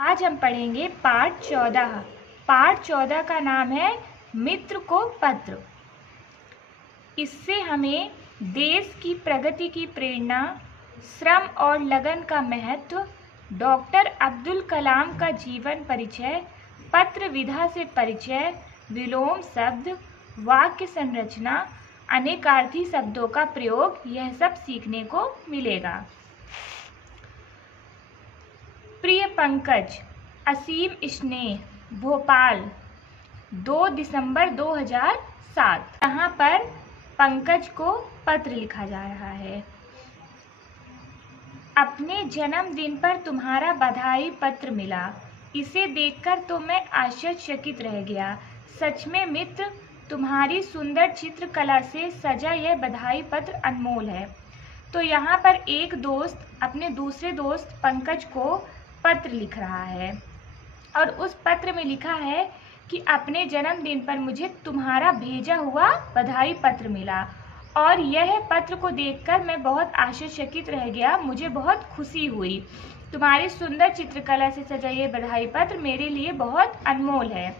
आज हम पढ़ेंगे पाठ 14। पाठ 14 का नाम है मित्र को पत्र। इससे हमें देश की प्रगति की प्रेरणा, श्रम और लगन का महत्व, डॉक्टर अब्दुल कलाम का जीवन परिचय, पत्र विधा से परिचय, विलोम शब्द, वाक्य संरचना, अनेकार्थी शब्दों का प्रयोग, यह सब सीखने को मिलेगा। प्रिय पंकज, असीम स्नेह, भोपाल, 2 दिसंबर 2007। यहाँ पर पंकज को पत्र लिखा जा रहा है। अपने जन्मदिन पर तुम्हारा बधाई पत्र मिला। इसे देखकर तो मैं आश्चर्यचकित रह गया। सच में मित्र, तुम्हारी सुंदर चित्रकला से सजा यह बधाई पत्र अनमोल है। तो यहाँ पर एक दोस्त अपने दूसरे दोस्त पंकज को पत्र लिख रहा है और उस पत्र में लिखा है कि अपने जन्मदिन पर मुझे तुम्हारा भेजा हुआ बधाई पत्र मिला और यह पत्र को देखकर मैं बहुत आश्चर्यचकित रह गया। मुझे बहुत खुशी हुई। तुम्हारी सुंदर चित्रकला से सजा यह बधाई पत्र मेरे लिए बहुत अनमोल है।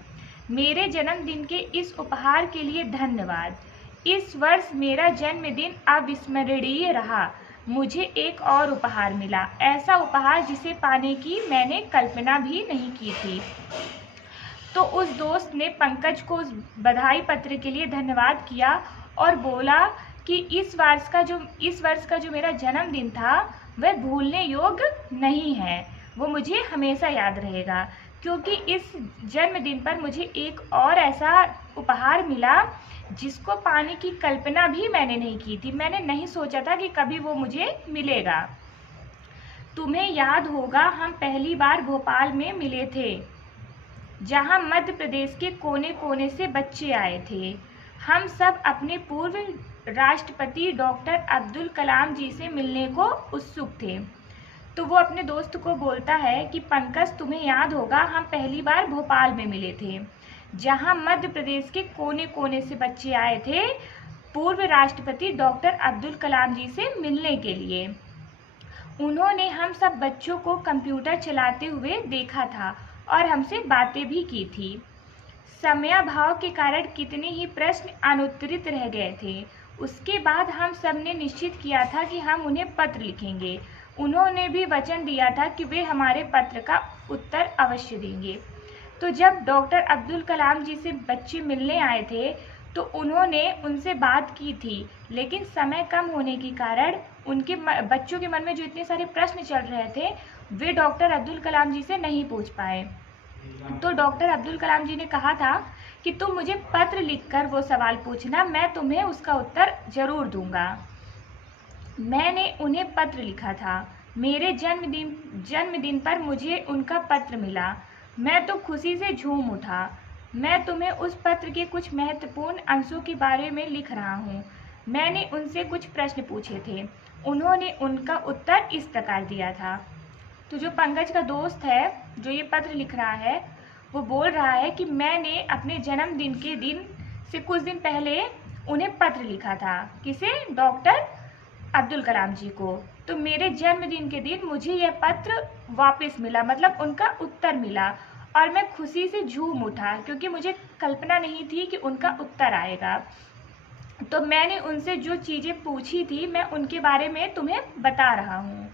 मेरे जन्मदिन के इस उपहार के लिए धन्यवाद। इस वर्ष मेरा जन्मदिन अविस्मरणीय रहा। मुझे एक और उपहार मिला, ऐसा उपहार जिसे पाने की मैंने कल्पना भी नहीं की थी। तो उस दोस्त ने पंकज को उस बधाई पत्र के लिए धन्यवाद किया और बोला कि इस वर्ष का जो मेरा जन्मदिन था वह भूलने योग्य नहीं है। वो मुझे हमेशा याद रहेगा, क्योंकि इस जन्मदिन पर मुझे एक और ऐसा उपहार मिला जिसको पाने की कल्पना भी मैंने नहीं की थी। मैंने नहीं सोचा था कि कभी वो मुझे मिलेगा। तुम्हें याद होगा, हम पहली बार भोपाल में मिले थे, जहां मध्य प्रदेश के कोने कोने से बच्चे आए थे। हम सब अपने पूर्व राष्ट्रपति डॉक्टर अब्दुल कलाम जी से मिलने को उत्सुक थे। तो वो अपने दोस्त को बोलता है कि पंकज, तुम्हें याद होगा, हम पहली बार भोपाल में मिले थे, जहां मध्य प्रदेश के कोने कोने से बच्चे आए थे पूर्व राष्ट्रपति डॉक्टर अब्दुल कलाम जी से मिलने के लिए। उन्होंने हम सब बच्चों को कंप्यूटर चलाते हुए देखा था और हमसे बातें भी की थी। समयाभाव के कारण कितने ही प्रश्न अनुत्तरित रह गए थे। उसके बाद हम सब ने निश्चित किया था कि हम उन्हें पत्र लिखेंगे। उन्होंने भी वचन दिया था कि वे हमारे पत्र का उत्तर अवश्य देंगे। तो जब डॉक्टर अब्दुल कलाम जी से बच्चे मिलने आए थे तो उन्होंने उनसे बात की थी, लेकिन समय कम होने के कारण उनके बच्चों के मन में जो इतने सारे प्रश्न चल रहे थे वे डॉक्टर अब्दुल कलाम जी से नहीं पूछ पाए। तो डॉक्टर अब्दुल कलाम जी ने कहा था कि तुम मुझे पत्र लिखकर वो सवाल पूछना, मैं तुम्हें उसका उत्तर जरूर दूंगा। मैंने उन्हें पत्र लिखा था। मेरे जन्मदिन पर मुझे उनका पत्र मिला। मैं तो खुशी से झूम उठा। मैं तुम्हें उस पत्र के कुछ महत्वपूर्ण अंशों के बारे में लिख रहा हूँ। मैंने उनसे कुछ प्रश्न पूछे थे। उन्होंने उनका उत्तर इस प्रकार दिया था। तो जो पंकज का दोस्त है जो ये पत्र लिख रहा है वो बोल रहा है कि मैंने अपने जन्मदिन के दिन से कुछ दिन पहले उन्हें पत्र लिखा था। किसे? डॉक्टर अब्दुल कलाम जी को। तो मेरे जन्मदिन के दिन मुझे यह पत्र वापस मिला, मतलब उनका उत्तर मिला, और मैं खुशी से झूम उठा क्योंकि मुझे कल्पना नहीं थी कि उनका उत्तर आएगा। तो मैंने उनसे जो चीज़ें पूछी थी मैं उनके बारे में तुम्हें बता रहा हूँ।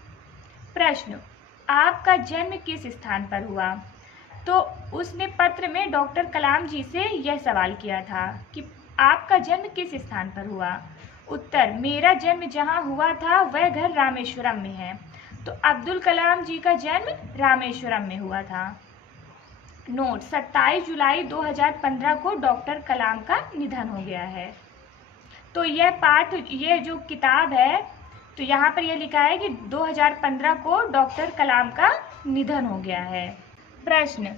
प्रश्न: आपका जन्म किस स्थान पर हुआ? तो उसने पत्र में डॉक्टर कलाम जी से यह सवाल किया था कि आपका जन्म किस स्थान पर हुआ? उत्तर: मेरा जन्म जहाँ हुआ था वह घर रामेश्वरम में है। तो अब्दुल कलाम जी का जन्म रामेश्वरम में हुआ था। नोट: 27 जुलाई 2015 को डॉक्टर कलाम का निधन हो गया है। तो यह जो किताब है तो यहाँ पर यह लिखा है कि 2015 को डॉक्टर कलाम का निधन हो गया है। प्रश्न: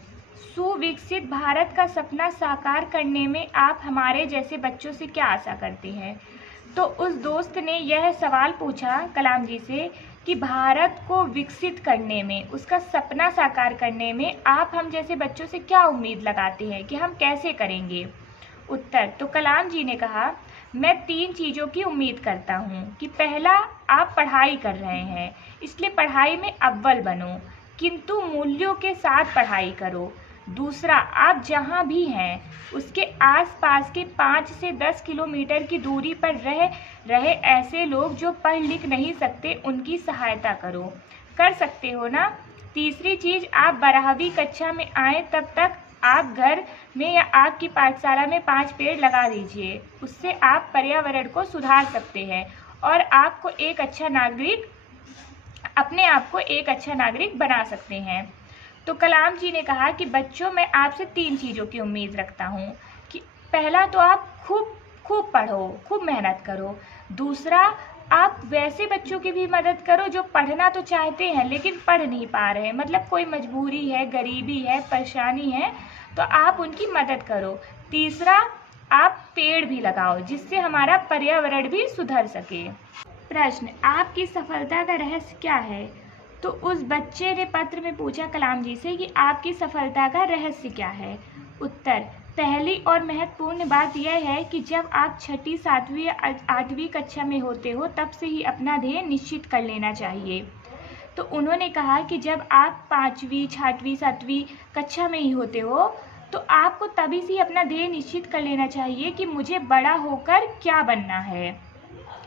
सुविकसित भारत का सपना साकार करने में आप हमारे जैसे बच्चों से क्या आशा करते हैं? तो उस दोस्त ने यह सवाल पूछा कलाम जी से कि भारत को विकसित करने में, उसका सपना साकार करने में आप हम जैसे बच्चों से क्या उम्मीद लगाते हैं कि हम कैसे करेंगे? उत्तर: तो कलाम जी ने कहा, मैं 3 चीज़ों की उम्मीद करता हूँ कि पहला, आप पढ़ाई कर रहे हैं इसलिए पढ़ाई में अव्वल बनो। किंतु मूल्यों के साथ पढ़ाई करो। दूसरा, आप जहाँ भी हैं उसके आसपास के 5 से 10 किलोमीटर की दूरी पर रहे ऐसे लोग जो पढ़ लिख नहीं सकते, उनकी सहायता करो। कर सकते हो ना। तीसरी चीज़, आप 12वीं कक्षा में आए तब तक आप घर में या आपकी पाठशाला में 5 पेड़ लगा दीजिए। उससे आप पर्यावरण को सुधार सकते हैं और आपको एक अच्छा नागरिक अपने आप को एक अच्छा नागरिक बना सकते हैं। तो कलाम जी ने कहा कि बच्चों, मैं आपसे 3 चीज़ों की उम्मीद रखता हूँ कि पहला तो आप खूब पढ़ो, खूब मेहनत करो। दूसरा, आप वैसे बच्चों की भी मदद करो जो पढ़ना तो चाहते हैं लेकिन पढ़ नहीं पा रहे हैं, मतलब कोई मजबूरी है, गरीबी है, परेशानी है, तो आप उनकी मदद करो। तीसरा, आप पेड़ भी लगाओ जिससे हमारा पर्यावरण भी सुधर सके। प्रश्न, आपकी सफलता का रहस्य क्या है? तो उस बच्चे ने पत्र में पूछा कलाम जी से कि आपकी सफलता का रहस्य क्या है? उत्तर, पहली और महत्वपूर्ण बात यह है कि जब आप 6ठी, 7वीं या 8वीं कक्षा में होते हो तब से ही अपना ध्येय निश्चित कर लेना चाहिए। तो उन्होंने कहा कि जब आप 5वीं, 6वीं, 7वीं कक्षा में ही होते हो तो आपको तभी से ही अपना ध्येय निश्चित कर लेना चाहिए कि मुझे बड़ा होकर क्या बनना है,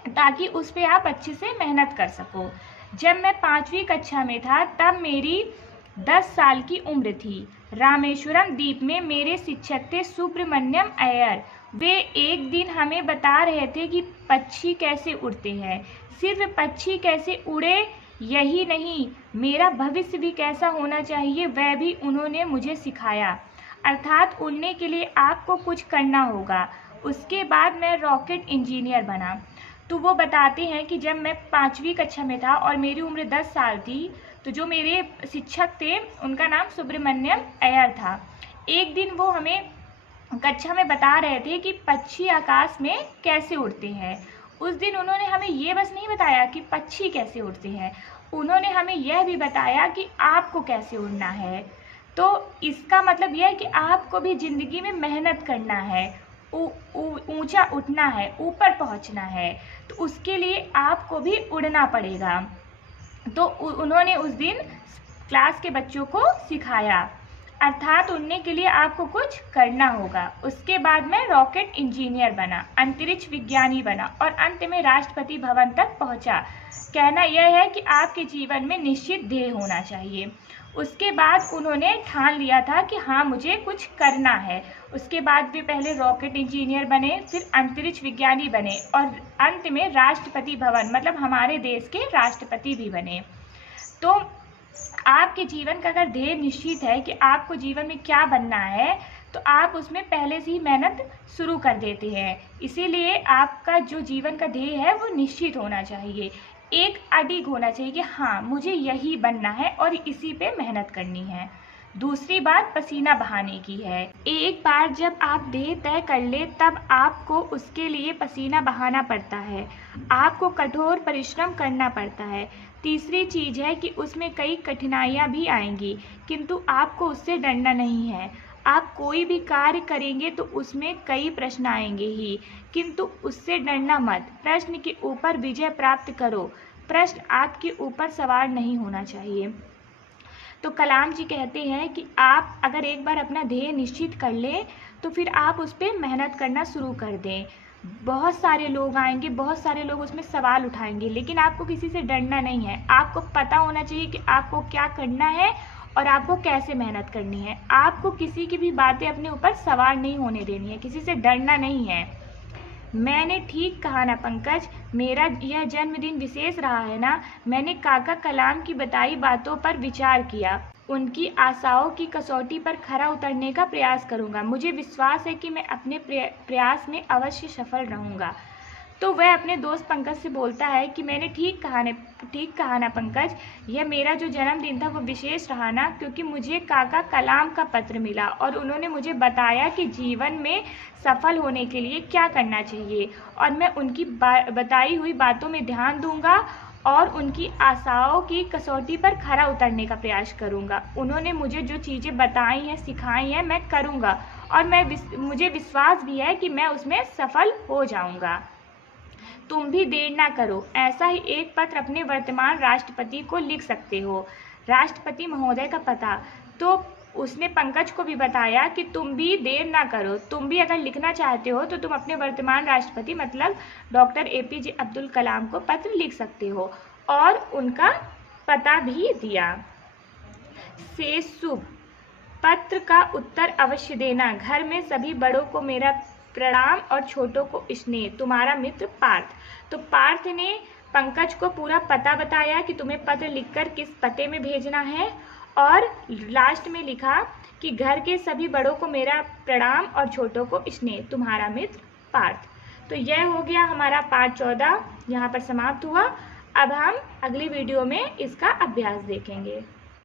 ताकि उस पर आप अच्छे से मेहनत कर सको। जब मैं 5वीं कक्षा में था तब मेरी 10 साल की उम्र थी। रामेश्वरम द्वीप में मेरे शिक्षक थे सुब्रमण्यम अय्यर। वे एक दिन हमें बता रहे थे कि पक्षी कैसे उड़ते हैं। सिर्फ पक्षी कैसे उड़े यही नहीं, मेरा भविष्य भी कैसा होना चाहिए वह भी उन्होंने मुझे सिखाया। अर्थात उड़ने के लिए आपको कुछ करना होगा। उसके बाद मैं रॉकेट इंजीनियर बना। तो वो बताते हैं कि जब मैं 5वीं कक्षा में था और मेरी उम्र 10 साल थी, तो जो मेरे शिक्षक थे उनका नाम सुब्रमण्यम अय्यर था। एक दिन वो हमें कक्षा में बता रहे थे कि पक्षी आकाश में कैसे उड़ते हैं। उस दिन उन्होंने हमें ये बस नहीं बताया कि पक्षी कैसे उड़ते हैं, उन्होंने हमें यह भी बताया कि आपको कैसे उड़ना है। तो इसका मतलब यह है कि आपको भी ज़िंदगी में मेहनत करना है, ऊंचा उठना है, ऊपर पहुंचना है, तो उसके लिए आपको भी उड़ना पड़ेगा। तो उन्होंने उस दिन क्लास के बच्चों को सिखाया, अर्थात उड़ने के लिए आपको कुछ करना होगा। उसके बाद मैं रॉकेट इंजीनियर बना, अंतरिक्ष विज्ञानी बना और अंत में राष्ट्रपति भवन तक पहुंचा। कहना यह है कि आपके जीवन में निश्चित ध्येय होना चाहिए। उसके बाद उन्होंने ठान लिया था कि हाँ मुझे कुछ करना है। उसके बाद वे पहले रॉकेट इंजीनियर बने, फिर अंतरिक्ष विज्ञानी बने और अंत में राष्ट्रपति भवन मतलब हमारे देश के राष्ट्रपति भी बने। तो आपके जीवन का अगर ध्येय निश्चित है कि आपको जीवन में क्या बनना है, तो आप उसमें पहले से ही मेहनत शुरू कर देते हैं। इसीलिए आपका जो जीवन का ध्येय है वो निश्चित होना चाहिए, एक अडिग होना चाहिए कि हाँ मुझे यही बनना है और इसी पे मेहनत करनी है। दूसरी बात पसीना बहाने की है। एक बार जब आप ध्येय तय कर ले तब आपको उसके लिए पसीना बहाना पड़ता है, आपको कठोर परिश्रम करना पड़ता है। तीसरी चीज़ है कि उसमें कई कठिनाइयाँ भी आएंगी, किंतु आपको उससे डरना नहीं है। आप कोई भी कार्य करेंगे तो उसमें कई प्रश्न आएंगे ही, किंतु उससे डरना मत। प्रश्न के ऊपर विजय प्राप्त करो, प्रश्न आपके ऊपर सवार नहीं होना चाहिए। तो कलाम जी कहते हैं कि आप अगर एक बार अपना ध्येय निश्चित कर लें तो फिर आप उस पर मेहनत करना शुरू कर दें। बहुत सारे लोग आएंगे, बहुत सारे लोग उसमें सवाल उठाएंगे, लेकिन आपको किसी से डरना नहीं है। आपको पता होना चाहिए कि आपको क्या करना है और आपको कैसे मेहनत करनी है। आपको किसी की भी बातें अपने ऊपर सवार नहीं होने देनी है, किसी से डरना नहीं है। मैंने ठीक कहा ना पंकज, मेरा यह जन्मदिन विशेष रहा है ना। मैंने काका कलाम की बताई बातों पर विचार किया, उनकी आशाओं की कसौटी पर खरा उतरने का प्रयास करूंगा। मुझे विश्वास है कि मैं अपने प्रयास में अवश्य सफल रहूंगा। तो वह अपने दोस्त पंकज से बोलता है कि मैंने ठीक कहा ना पंकज, यह मेरा जो जन्मदिन था वो विशेष रहा ना, क्योंकि मुझे काका कलाम का पत्र मिला और उन्होंने मुझे बताया कि जीवन में सफल होने के लिए क्या करना चाहिए, और मैं उनकी बताई हुई बातों में ध्यान दूंगा और उनकी आशाओं की कसौटी पर खरा उतरने का प्रयास करूंगा। उन्होंने मुझे जो चीज़ें बताई हैं, सिखाई हैं, मैं करूंगा और मुझे विश्वास भी है कि मैं उसमें सफल हो जाऊंगा। तुम भी देर ना करो, ऐसा ही एक पत्र अपने वर्तमान राष्ट्रपति को लिख सकते हो। राष्ट्रपति महोदय का पता। तो उसने पंकज को भी बताया कि तुम भी देर ना करो, तुम भी अगर लिखना चाहते हो तो तुम अपने वर्तमान राष्ट्रपति मतलब डॉक्टर APJ अब्दुल कलाम को पत्र लिख सकते हो, और उनका पता भी दिया। से शुभ, पत्र का उत्तर अवश्य देना। घर में सभी बड़ों को मेरा प्रणाम और छोटों को स्नेह। तुम्हारा मित्र पार्थ। तो पार्थ ने पंकज को पूरा पता बताया कि तुम्हें पत्र लिखकर किस पते में भेजना है, और लास्ट में लिखा कि घर के सभी बड़ों को मेरा प्रणाम और छोटों को स्नेह। तुम्हारा मित्र पार्थ। तो यह हो गया हमारा पाठ 14 यहाँ पर समाप्त हुआ। अब हम अगली वीडियो में इसका अभ्यास देखेंगे।